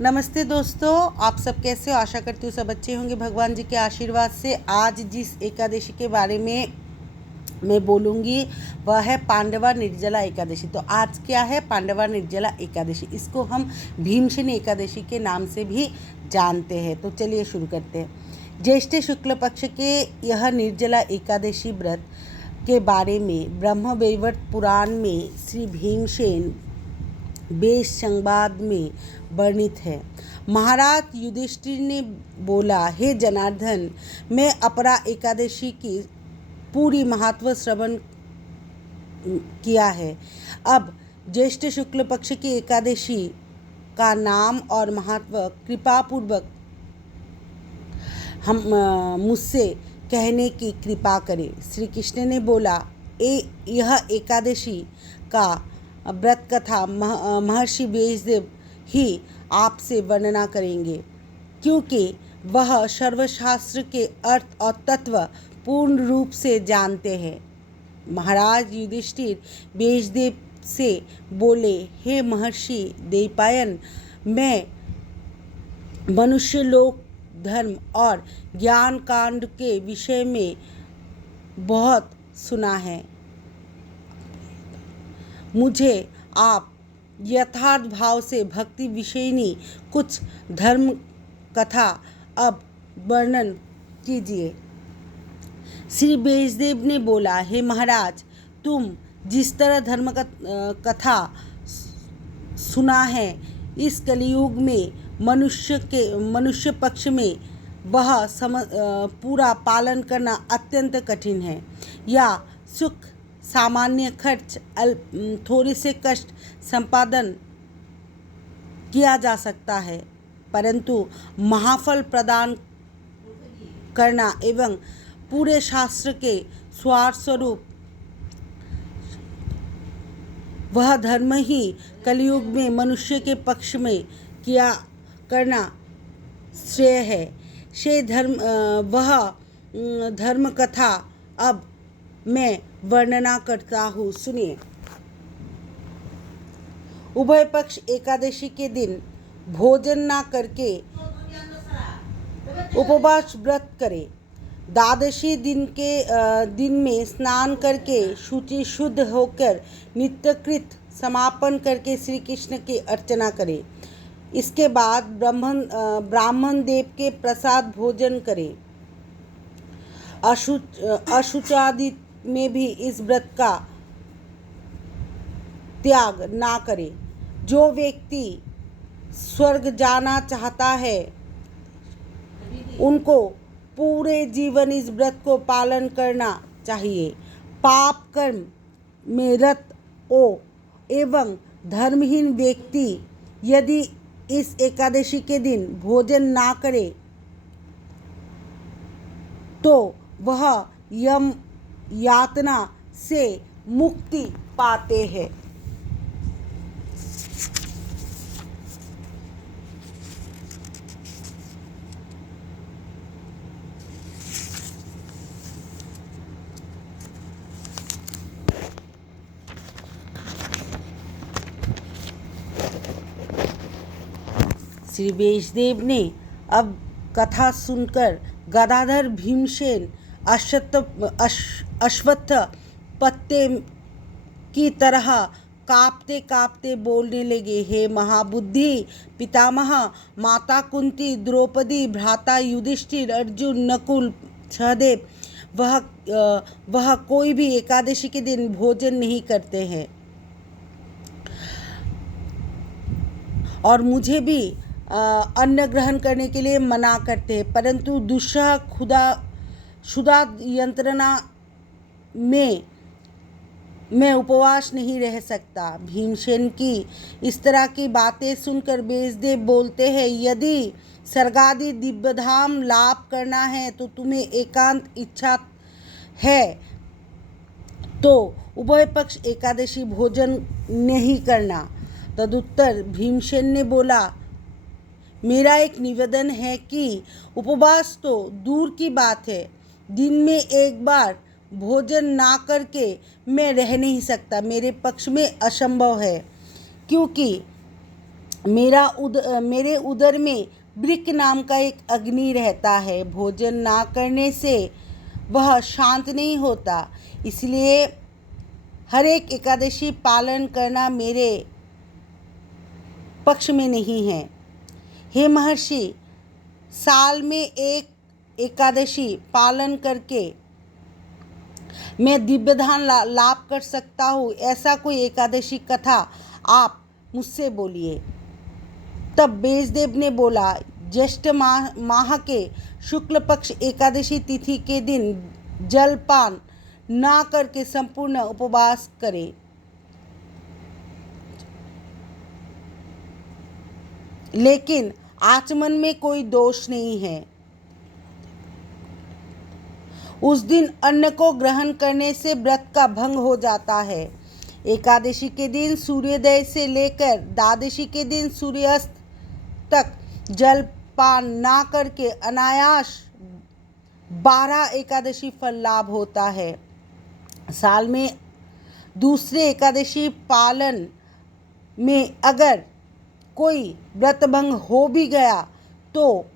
नमस्ते दोस्तों, आप सब कैसे हो। आशा करती हूँ सब अच्छे होंगे भगवान जी के आशीर्वाद से। आज जिस एकादशी के बारे में मैं बोलूँगी वह है पांडवा निर्जला एकादशी। तो आज क्या है पांडवा निर्जला एकादशी, इसको हम भीमसेनी एकादशी के नाम से भी जानते हैं। तो चलिए शुरू करते हैं। ज्येष्ठ शुक्ल पक्ष के यह निर्जला एकादशी व्रत के बारे में ब्रह्मवैवर्त पुराण में श्री भीमसेन वेश संवाद में वर्णित है। महाराज युधिष्ठिर ने बोला, हे जनार्दन, मैं अपरा एकादशी की पूरी महत्व श्रवण किया है। अब ज्येष्ठ शुक्ल पक्ष की एकादशी का नाम और महत्व कृपापूर्वक हम मुझसे कहने की कृपा करें। श्री कृष्ण ने बोला, यह एकादशी का व्रत कथा महर्षि व्यासदेव ही आपसे वर्णना करेंगे, क्योंकि वह सर्वशास्त्र के अर्थ और तत्व पूर्ण रूप से जानते हैं। महाराज युधिष्ठिर व्यासदेव से बोले, हे महर्षि द्वैपायन, मैं मनुष्य लोक धर्म और ज्ञान कांड के विषय में बहुत सुना है। मुझे आप यथार्थ भाव से भक्ति विषयनी कुछ धर्म कथा अब वर्णन कीजिए। श्री व्यासदेव ने बोला, हे महाराज, तुम जिस तरह धर्म कथा सुना है, इस कलियुग में मनुष्य पक्ष में वह पूरा पालन करना अत्यंत कठिन है। या सुख, सामान्य खर्च, थोड़े से कष्ट संपादन किया जा सकता है, परंतु महाफल प्रदान करना एवं पूरे शास्त्र के स्वार्थ स्वरूप वह धर्म ही कलयुग में मनुष्य के पक्ष में किया करना श्रेय है। वह धर्म कथा अब मैं वर्णना करता हूँ, सुनिए। उभय पक्ष एकादशी के दिन भोजन ना करके उपवास व्रत करे। द्वादशी दिन में स्नान करके शुचि शुद्ध होकर नित्यकृत समापन करके श्री कृष्ण की अर्चना करे। इसके बाद ब्राह्मण देव के प्रसाद भोजन करे। अशुचादि में भी इस व्रत का त्याग ना करे। जो व्यक्ति स्वर्ग जाना चाहता है, उनको पूरे जीवन इस व्रत को पालन करना चाहिए। पाप कर्म में रत हो एवं धर्महीन व्यक्ति यदि इस एकादशी के दिन भोजन ना करे तो वह यम यातना से मुक्ति पाते हैं। श्री व्यासदेव ने अब कथा सुनकर गदाधर भीमसेन अश्वत्थ पत्ते की तरह कांपते कांपते बोलने लगे, हे महाबुद्धि पितामह, माता कुंती, द्रौपदी, भ्राता युधिष्ठिर, अर्जुन, नकुल, सहदेव, वह कोई भी एकादशी के दिन भोजन नहीं करते हैं और मुझे भी अन्न ग्रहण करने के लिए मना करते हैं, परंतु दुष्सह क्षुधा यंत्रणा में मैं उपवास नहीं रह सकता। भीमसेन की इस तरह की बातें सुनकर व्यासदेव बोलते हैं, यदि स्वर्गादि दिव्यधाम लाभ करना है तो तुम्हें एकांत इच्छा है तो उभय पक्ष एकादशी भोजन नहीं करना। तदुत्तर भीमसेन ने बोला, मेरा एक निवेदन है कि उपवास तो दूर की बात है, दिन में एक बार भोजन ना करके मैं रह नहीं सकता, मेरे पक्ष में असंभव है, क्योंकि मेरे उदर में वृक्क नाम का एक अग्नि रहता है। भोजन ना करने से वह शांत नहीं होता, इसलिए हर एक एकादशी पालन करना मेरे पक्ष में नहीं है। हे महर्षि, साल में एक एकादशी पालन करके मैं दिव्यधाम लाभ कर सकता हूँ। ऐसा कोई एकादशी कथा आप मुझसे बोलिए। तब बेसदेव ने बोला, ज्येष्ठ माह के शुक्ल पक्ष एकादशी तिथि के दिन जलपान ना करके संपूर्ण उपवास करें। लेकिन आचमन में कोई दोष नहीं है। उस दिन अन्न को ग्रहण करने से व्रत का भंग हो जाता है। एकादशी के दिन सूर्योदय से लेकर द्वादशी के दिन सूर्यास्त तक जलपान ना करके अनायास 12 एकादशी फल लाभ होता है। साल में दूसरे एकादशी पालन में अगर कोई व्रत भंग हो भी गया तो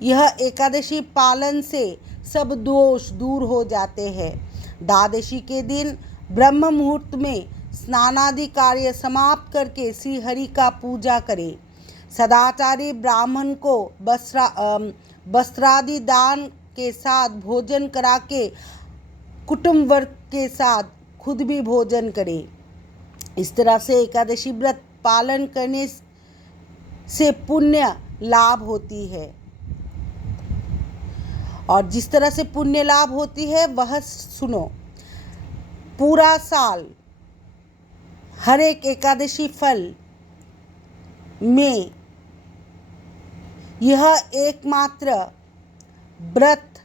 यह एकादशी पालन से सब दोष दूर हो जाते हैं। द्वादशी के दिन ब्रह्म मुहूर्त में स्नानादि कार्य समाप्त करके श्री हरि का पूजा करें। सदाचारी ब्राह्मण को वस्त्रादि दान के साथ भोजन करा के कुटुंब वर्ग के साथ खुद भी भोजन करें। इस तरह से एकादशी व्रत पालन करने से पुण्य लाभ होती है, और जिस तरह से पुण्य लाभ होती है वह सुनो। पूरा साल हर एक एकादशी फल में यह एकमात्र व्रत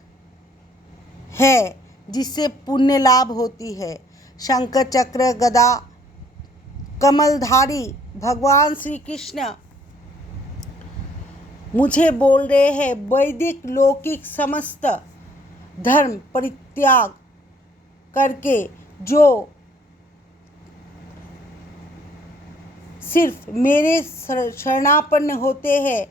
है जिससे पुण्य लाभ होती है। शंकर चक्र गदा कमलधारी भगवान श्री कृष्ण मुझे बोल रहे हैं, वैदिक लौकिक समस्त धर्म परित्याग करके जो सिर्फ मेरे शरणापन्न होते हैं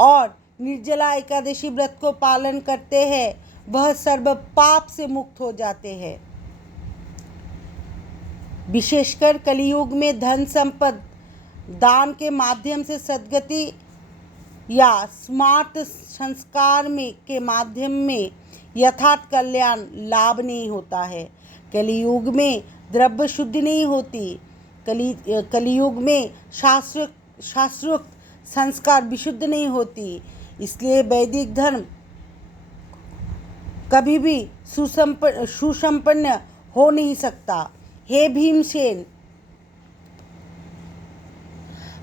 और निर्जला एकादशी व्रत को पालन करते हैं, वह सर्व पाप से मुक्त हो जाते हैं। विशेषकर कलियुग में धन संपत्ति दान के माध्यम से सद्गति या स्मार्ट संस्कार में के माध्यम में यथार्थ कल्याण लाभ नहीं होता है। कलियुग में द्रव्य शुद्धि नहीं होती। कलियुग में शास्त्रोक्त संस्कार विशुद्ध नहीं होती। इसलिए वैदिक धर्म कभी भी सुसंपन्न हो नहीं सकता। हे भीमसेन,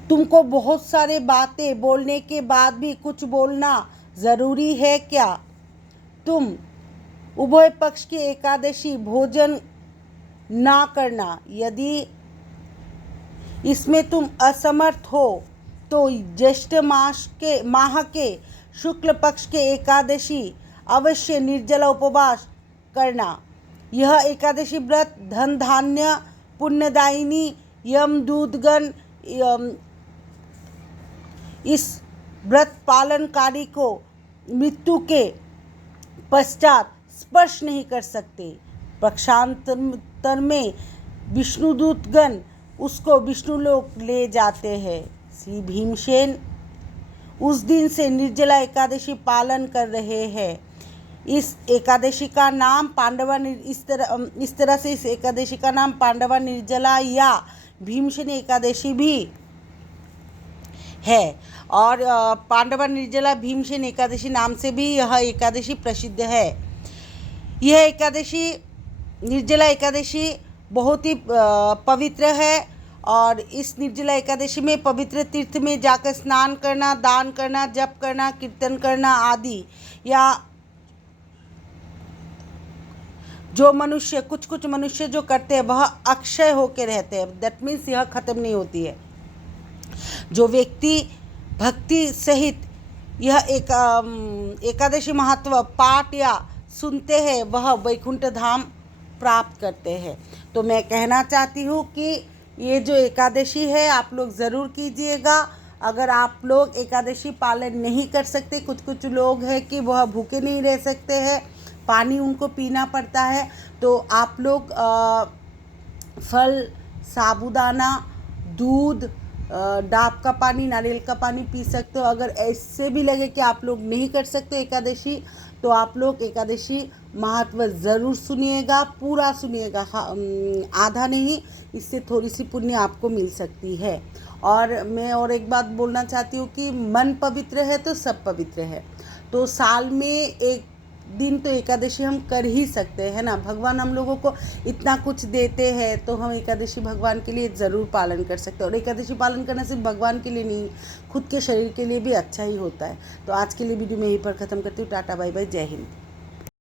तुमको बहुत सारे बातें बोलने के बाद भी कुछ बोलना जरूरी है क्या? तुम उभय पक्ष के एकादशी भोजन ना करना। यदि इसमें तुम असमर्थ हो तो ज्येष्ठ माह के शुक्ल पक्ष के एकादशी अवश्य निर्जला उपवास करना। यह एकादशी व्रत धन धान्य पुण्यदायिनी यमदूतगण इस व्रत पालनकारी को मृत्यु के पश्चात स्पर्श नहीं कर सकते। पक्षांतर में विष्णुदूतगण उसको विष्णुलोक ले जाते हैं। श्री भीमसेन उस दिन से निर्जला एकादशी पालन कर रहे हैं। इस एकादशी का नाम इस तरह से इस एकादशी का नाम पांडवा निर्जला या भीमसेन एकादशी भी है, और पांडवा निर्जला भीमसेन एकादशी नाम से भी यह एकादशी प्रसिद्ध है। यह एकादशी निर्जला एकादशी बहुत ही पवित्र है, और इस निर्जला एकादशी में पवित्र तीर्थ में जाकर स्नान करना, दान करना, जप करना, कीर्तन करना आदि, या जो मनुष्य कुछ मनुष्य जो करते हैं वह अक्षय होकर रहते हैं। दैट मीन्स यह खत्म नहीं होती है। जो व्यक्ति भक्ति सहित यह एकादशी महत्व पाठ या सुनते हैं वह वैकुंठ धाम प्राप्त करते हैं। तो मैं कहना चाहती हूँ कि ये जो एकादशी है आप लोग ज़रूर कीजिएगा। अगर आप लोग एकादशी पालन नहीं कर सकते, कुछ कुछ लोग हैं कि वह भूखे नहीं रह सकते हैं, पानी उनको पीना पड़ता है, तो आप लोग फल, साबूदाना, दूध, डाब का पानी, नारियल का पानी पी सकते हो। अगर ऐसे भी लगे कि आप लोग नहीं कर सकते एकादशी, तो आप लोग एकादशी महत्व ज़रूर सुनिएगा, पूरा सुनिएगा, आधा नहीं, इससे थोड़ी सी पुण्य आपको मिल सकती है। और मैं और एक बात बोलना चाहती हूँ कि मन पवित्र है तो सब पवित्र है। तो साल में एक दिन तो एकादशी हम कर ही सकते हैं ना। भगवान हम लोगों को इतना कुछ देते हैं, तो हम एकादशी भगवान के लिए ज़रूर पालन कर सकते हैं। और एकादशी पालन करना सिर्फ भगवान के लिए नहीं, खुद के शरीर के लिए भी अच्छा ही होता है। तो आज के लिए वीडियो मैं यहीं पर ख़त्म करती हूँ। टाटा बाय बाय, जय हिंद।